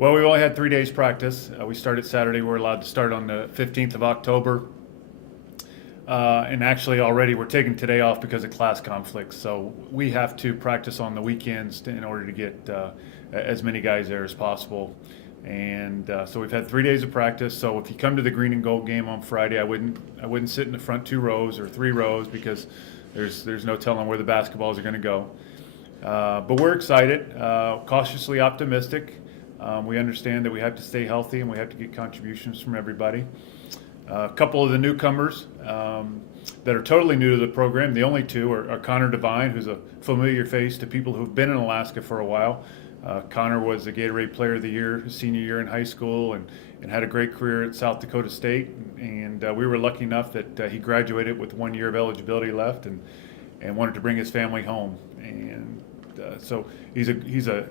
Well, we only had 3 days practice. We started Saturday. We're allowed to start on the 15th of October. And actually, already we're taking today off because of class conflicts. So we have to practice on the weekends in order to get as many guys there as possible. And so we've had 3 days of practice. So if you come to the green and gold game on Friday, I wouldn't sit in the front 2 rows or 3 rows because there's no telling where the basketballs are going to go. But we're excited, cautiously optimistic. We understand that we have to stay healthy and we have to get contributions from everybody. A couple of the newcomers that are totally new to the program, the only two are Connor Devine, who's a familiar face to people who've been in Alaska for a while. Connor was the Gatorade Player of the Year his senior year in high school and had a great career at South Dakota State. And we were lucky enough that he graduated with 1 year of eligibility left and wanted to bring his family home. And so he's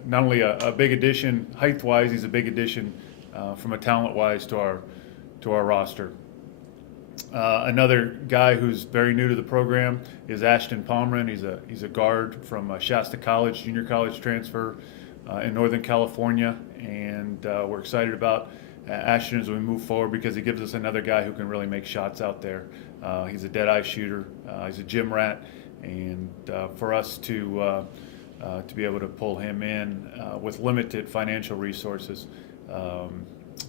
not only a big addition height-wise, he's a big addition from a talent-wise to our roster. Another guy who's very new to the program is Ashton Pomeran. He's a guard from Shasta College, junior college transfer in Northern California, and we're excited about Ashton as we move forward because he gives us another guy who can really make shots out there. He's a dead-eye shooter. He's a gym rat, and for us to be able to pull him in with limited financial resources,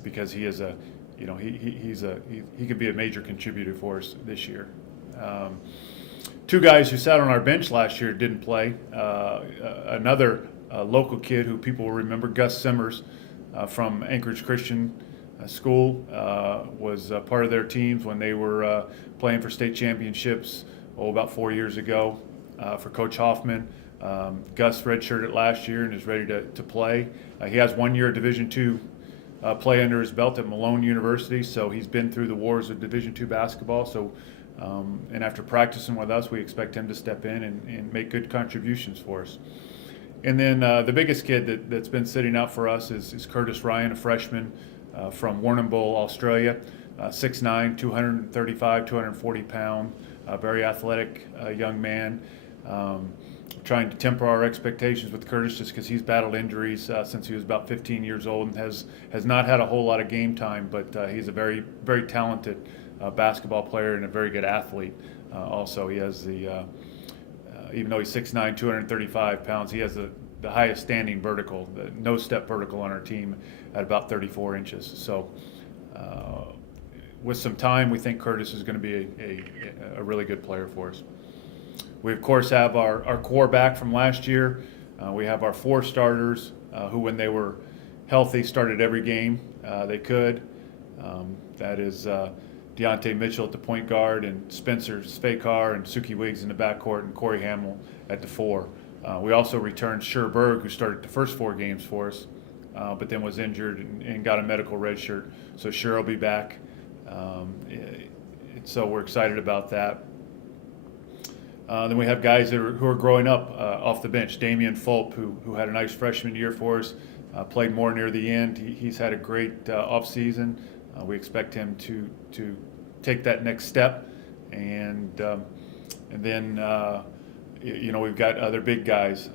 because he is he could be a major contributor for us this year. Two guys who sat on our bench last year didn't play. Another local kid who people will remember, Gus Simmers from Anchorage Christian School, was part of their teams when they were playing for state championships about 4 years ago for Coach Hoffman. Gus redshirted last year and is ready to play. He has 1 year of Division II play under his belt at Malone University, so he's been through the wars of Division II basketball. So, and after practicing with us, we expect him to step in and make good contributions for us. And then the biggest kid that's been sitting out for us is Curtis Ryan, a freshman from Warrnambool, Australia, 6'9", 235, 240 pound, very athletic young man. Trying to temper our expectations with Curtis just because he's battled injuries since he was about 15 years old and has not had a whole lot of game time, but he's a very, very talented basketball player and a very good athlete. Also, he has even though he's 6'9", 235 pounds, he has the highest standing vertical, the no-step vertical on our team at about 34 inches. So with some time, we think Curtis is going to be a really good player for us. We, of course, have our core back from last year. We have our 4 starters who, when they were healthy, started every game they could. That is Deontay Mitchell at the point guard and Spencer Spakar and Suki Wiggs in the backcourt and Corey Hamill at the 4. We also returned Sher Berg, who started the first 4 games for us, but then was injured and got a medical red shirt. So Sher will be back. So we're excited about that. Then we have guys who are growing up off the bench. Damian Fulp, who had a nice freshman year for us, played more near the end. He's had a great offseason. We expect him to take that next step. And then we've got other big guys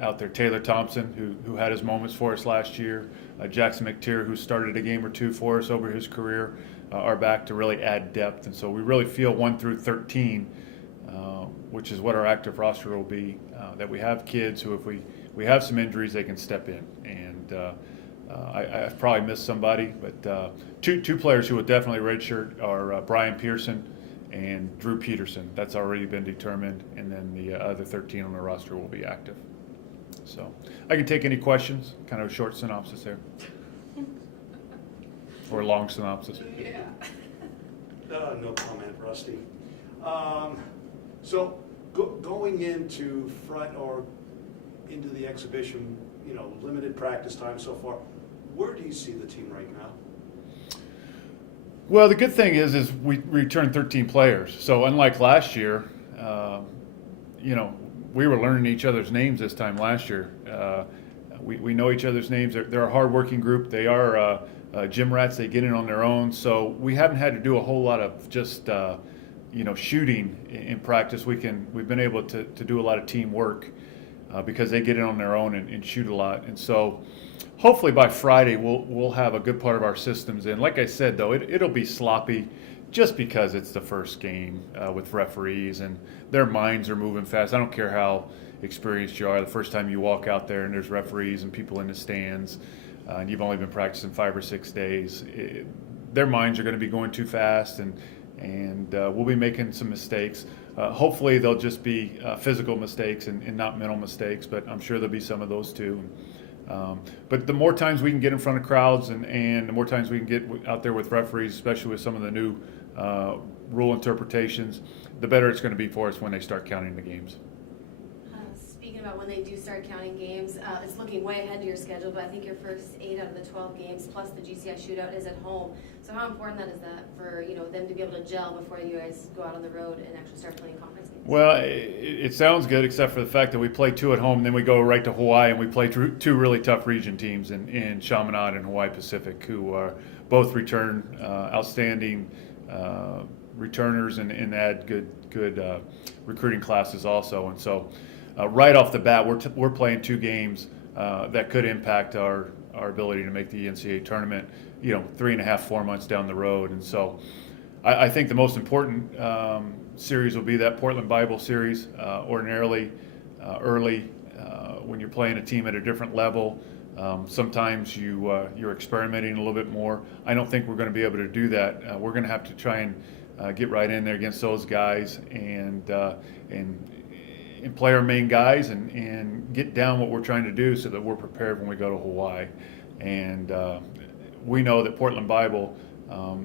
out there. Taylor Thompson, who had his moments for us last year. Jackson McTeer, who started a game or two for us over his career, are back to really add depth. And so we really feel 1 through 13. Which is what our active roster will be, that we have kids who, if we have some injuries, they can step in. And I've probably missed somebody, but two players who would definitely redshirt are Brian Pearson and Drew Peterson. That's already been determined, and then the other 13 on the roster will be active. So I can take any questions, kind of a short synopsis there. Or a long synopsis. Yeah. No comment, Rusty. So going into front or into the exhibition, limited practice time so far, where do you see the team right now? Well, the good thing is we returned 13 players. So unlike last year, we were learning each other's names this time last year. We know each other's names. They're a hardworking group. They are gym rats. They get in on their own. So we haven't had to do a whole lot of just shooting in practice. We've been able to do a lot of teamwork. because they get in on their own and shoot a lot. And so hopefully by Friday we'll have a good part of our systems in. Like I said, though, it'll be sloppy just because it's the first game with referees and their minds are moving fast. I don't care how experienced you are. The first time you walk out there and there's referees and people in the stands, and you've only been practicing 5 or 6 days, their minds are going to be going too fast, and we'll be making some mistakes. Hopefully they'll just be physical mistakes and not mental mistakes, but I'm sure there'll be some of those too. But the more times we can get in front of crowds and the more times we can get out there with referees, especially with some of the new rule interpretations, the better it's going to be for us when they start counting the games. Speaking about when they do start counting games, it's looking way ahead to your schedule, but I think your first 8 out of the 12 games plus the GCI shootout is at home. So how important that is that for them to be able to gel before you guys go out on the road and actually start playing conference games? Well, it sounds good, except for the fact that we play 2 at home, then we go right to Hawaii and we play 2 really tough region teams in Chaminade and Hawaii Pacific, who are both return outstanding returners and add good recruiting classes also. And so right off the bat, we're playing 2 games that could impact our ability to make the NCAA tournament, 3.5, 4 months down the road. And so I think the most important series will be that Portland Bible series. Ordinarily, early, when you're playing a team at a different level, sometimes you're experimenting a little bit more. I don't think we're going to be able to do that. We're going to have to try and get right in there against those guys and play our main guys and get down what we're trying to do so that we're prepared when we go to Hawaii. And we know that Portland Bible,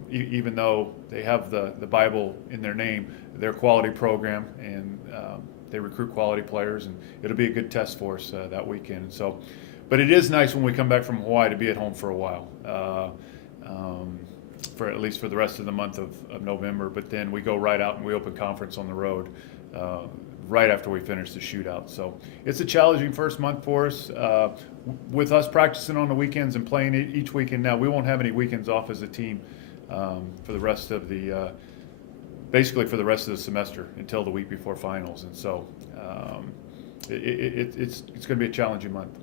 even though they have the Bible in their name, they're a quality program and they recruit quality players, and it'll be a good test for us that weekend. So, but it is nice when we come back from Hawaii to be at home for a while, for at least for the rest of the month of November. But then we go right out and we open conference on the road right after we finish the shootout. So it's a challenging first month for us. With us practicing on the weekends and playing each weekend now, we won't have any weekends off as a team for the rest of the basically for the rest of the semester until the week before finals. And so it's going to be a challenging month.